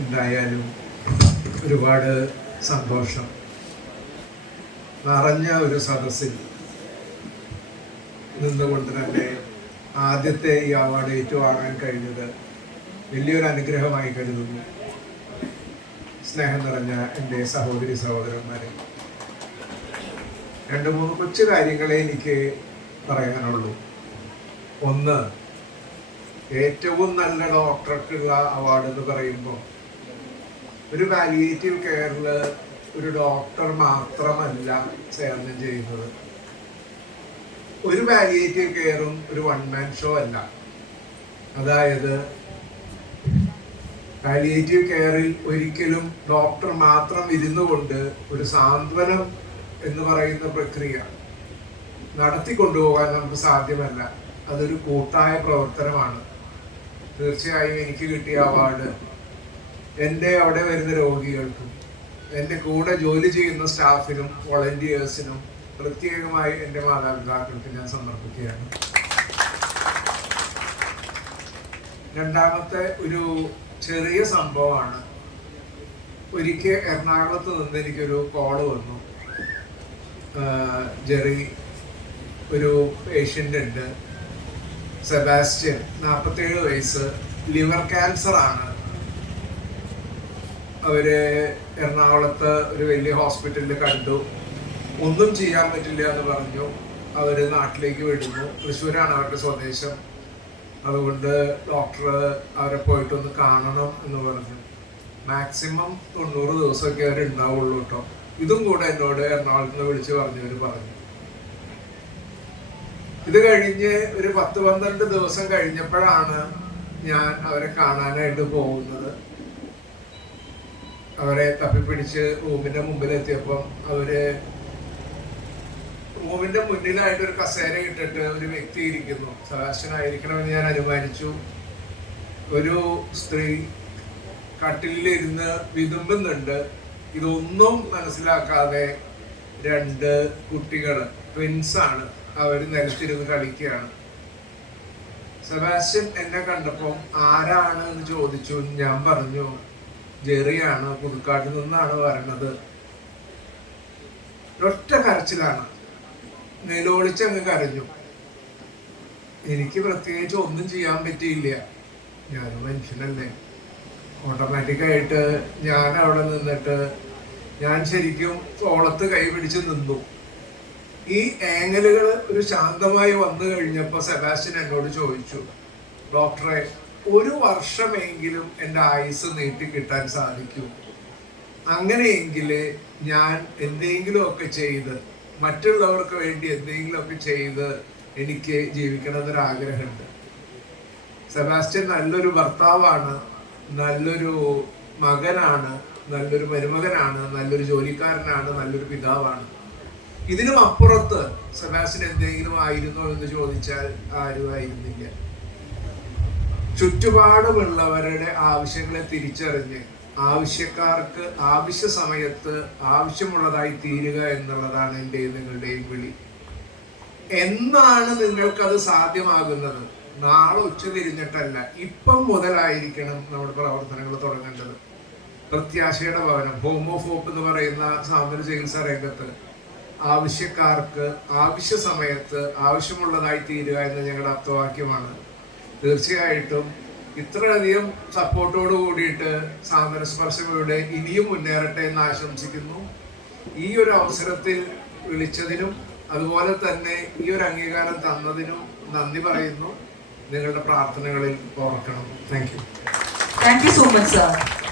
എന്തായാലും ഒരുപാട് സന്തോഷം. നിറഞ്ഞ ഒരു സദസ്സിൽ നിന്നുകൊണ്ട് തന്നെ ആദ്യത്തെ ഈ അവാർഡ് ഏറ്റുവാങ്ങാൻ കഴിഞ്ഞത് വലിയൊരു അനുഗ്രഹമായി കരുതുന്നു. സ്നേഹം നിറഞ്ഞ എന്റെ സഹോദരി സഹോദരന്മാരെ രണ്ട് മൂന്ന് കൊച്ചു കാര്യങ്ങളെ എനിക്ക് പറയാനുള്ളൂ. ഒന്ന് ഏറ്റവും നല്ല ഡോക്ടർക്കുള്ള അവാർഡ് എന്ന് പറയുമ്പോൾ ഒരു വാലിയേറ്റീവ് കെയറിൽ ഒരു ഡോക്ടർ മാത്രമല്ല സേവനം ചെയ്യുന്നത്. ഒരു വാലിയേറ്റീവ് കെയറും ഒരു വൺ മാൻ ഷോ അല്ല. അതായത് പാലിയേറ്റീവ് കെയറിൽ ഒരിക്കലും ഡോക്ടർ മാത്രം ഇരുന്നു കൊണ്ട് ഒരു സാന്ത്വനം എന്ന് പറയുന്ന പ്രക്രിയ നടത്തിക്കൊണ്ടുപോകാൻ നമുക്ക് സാധ്യമല്ല. അതൊരു കൂട്ടായ പ്രവർത്തനമാണ്. തീർച്ചയായും എനിക്ക് കിട്ടിയ അവാർഡ് എന്റെ അവിടെ വരുന്ന രോഗികൾക്കും എന്റെ കൂടെ ജോലി ചെയ്യുന്ന സ്റ്റാഫിനും വോളണ്ടിയേഴ്സിനും പ്രത്യേകമായി എന്റെ മാതാപിതാക്കൾക്ക് ഞാൻ സമർപ്പിക്കുകയാണ്. രണ്ടാമത്തെ ഒരു ചെറിയ സംഭവമാണ്. ഒരിക്കൽ എറണാകുളത്ത് നിന്ന് എനിക്കൊരു കോൾ വന്നു. ജെറി ഒരു പേഷ്യന്റ് ഉണ്ട്. സെബാസ്റ്റ്യൻ നാൽപ്പത്തേഴ് വയസ്സ് ലിവർ ക്യാൻസർ ആണ്. അവർ എറണാകുളത്ത് ഒരു വലിയ ഹോസ്പിറ്റലിൽ കണ്ടു. ഒന്നും ചെയ്യാൻ പറ്റില്ല എന്ന് പറഞ്ഞു. അവർ നാട്ടിലേക്ക് വിടുന്നു. തൃശ്ശൂരാണ് അവരുടെ സ്വദേശം. അതുകൊണ്ട് ഡോക്ടർ അവരെ പോയിട്ടൊന്ന് കാണണം എന്ന് പറഞ്ഞു. മാക്സിമം തൊണ്ണൂറ് ദിവസമൊക്കെ അവർ ഉണ്ടാവുള്ളൂ കേട്ടോ. ഇതും കൂടെ എന്നോട് എറണാകുളത്ത് നിന്ന് വിളിച്ച് പറഞ്ഞവർ പറഞ്ഞു. ഇത് കഴിഞ്ഞ് ഒരു പത്ത് പന്ത്രണ്ട് ദിവസം കഴിഞ്ഞപ്പോഴാണ് ഞാൻ അവരെ കാണാനായിട്ട് പോകുന്നത്. അവരെ തപ്പിപ്പിടിച്ച് റൂമിന്റെ മുമ്പിൽ എത്തിയപ്പം അവർ റൂമിന്റെ മുന്നിലായിട്ട് ഒരു കസേര ഇട്ടിട്ട് ഒരു വ്യക്തി ഇരിക്കുന്നു. സദാശനായിരിക്കണമെന്ന് ഞാൻ അനുമാനിച്ചു. ഒരു സ്ത്രീ കട്ടിലിരുന്ന് വിതുമ്പുന്നുണ്ട്. ഇതൊന്നും മനസ്സിലാക്കാതെ രണ്ട് കുട്ടികൾ ട്വിൻസാണ് അവർ നിലത്തിരുന്ന് കളിക്കുകയാണ്. സെബാസ്റ്റ്യൻ എന്നെ കണ്ടപ്പോൾ ആരാണ് എന്ന് ചോദിച്ചു ഞാൻ പറഞ്ഞു. ജെറിയാണ് പുതുക്കാട്ടിൽ നിന്നാണ് വരണത്. ഒറ്റ കരച്ചിലാണ്. നിലോളിച്ചങ്ങ് കരഞ്ഞു. എനിക്ക് പ്രത്യേകിച്ച് ഒന്നും ചെയ്യാൻ പറ്റിയില്ല. ഞാൻ മനുഷ്യനല്ലേ. ഓട്ടോമാറ്റിക്കായിട്ട് ഞാൻ അവിടെ നിന്നിട്ട് ഞാൻ ശരിക്കും തോളത്ത് കൈ പിടിച്ച് നിന്നു. ഈ ഏങ്ങലുകൾ ഒരു ശാന്തമായി വന്നു കഴിഞ്ഞപ്പോൾ സെബാസ്റ്റ്യൻ എന്നോട് ചോദിച്ചു ഡോക്ടറെ ഒരു വർഷമെങ്കിലും എന്റെ ആയുസ് നീട്ടി കിട്ടാൻ സാധിക്കും. അങ്ങനെയെങ്കിൽ ഞാൻ എന്തെങ്കിലുമൊക്കെ ചെയ്ത് മറ്റുള്ളവർക്ക് വേണ്ടി എന്തെങ്കിലുമൊക്കെ ചെയ്ത് എനിക്ക് ജീവിക്കണമെന്നൊരാഗ്രഹമുണ്ട്. സെബാസ്റ്റ്യൻ നല്ലൊരു ഭർത്താവാണ് നല്ലൊരു മകനാണ് നല്ലൊരു മരുമകനാണ് നല്ലൊരു ജോലിക്കാരനാണ് നല്ലൊരു പിതാവാണ്. ഇതിനും അപ്പുറത്ത് സെബാസ്റ്റ്യൻ എന്തെങ്കിലും ആയിരുന്നോ എന്ന് ചോദിച്ചാൽ ആരും ആയിരുന്നില്ല. ചുറ്റുപാടുമുള്ളവരുടെ ആവശ്യങ്ങളെ തിരിച്ചറിഞ്ഞ് ആവശ്യക്കാർക്ക് ആവശ്യ സമയത്ത് ആവശ്യമുള്ളതായി തീരുക എന്നുള്ളതാണ് എന്റെയും നിങ്ങളുടെയും വിളി. എന്നാണ് നിങ്ങൾക്കത് സാധ്യമാകുന്നത്? നാളെ ഉച്ച തിരിഞ്ഞിട്ടല്ല ഇപ്പം മുതലായിരിക്കണം നമ്മുടെ പ്രവർത്തനങ്ങൾ തുടങ്ങേണ്ടത്. പ്രത്യാശയുടെ ഭവനം ഹോം ഓഫ് ഹോപ്പ് എന്ന് പറയുന്ന സാന്ത്വന ചികിത്സാ രംഗത്ത് ആവശ്യക്കാർക്ക് ആവശ്യ സമയത്ത് ആവശ്യമുള്ളതായി തീരുക എന്ന ഞങ്ങളുടെ അർത്ഥവാക്യമാണ്. തീർച്ചയായിട്ടും ഇത്രയധികം സപ്പോർട്ടോട് കൂടിയിട്ട് സാമരസ്പർശങ്ങളുടെ ഇനിയും മുന്നേറട്ടെ എന്ന് ആശംസിക്കുന്നു. ഈ ഒരു അവസരത്തിൽ വിളിച്ചതിനും അതുപോലെ തന്നെ ഈ ഒരു അംഗീകാരം തന്നതിനും നന്ദി പറയുന്നു. നിങ്ങളുടെ പ്രാർത്ഥനകളിൽ ഓർക്കണം. Thank you thank you so much sir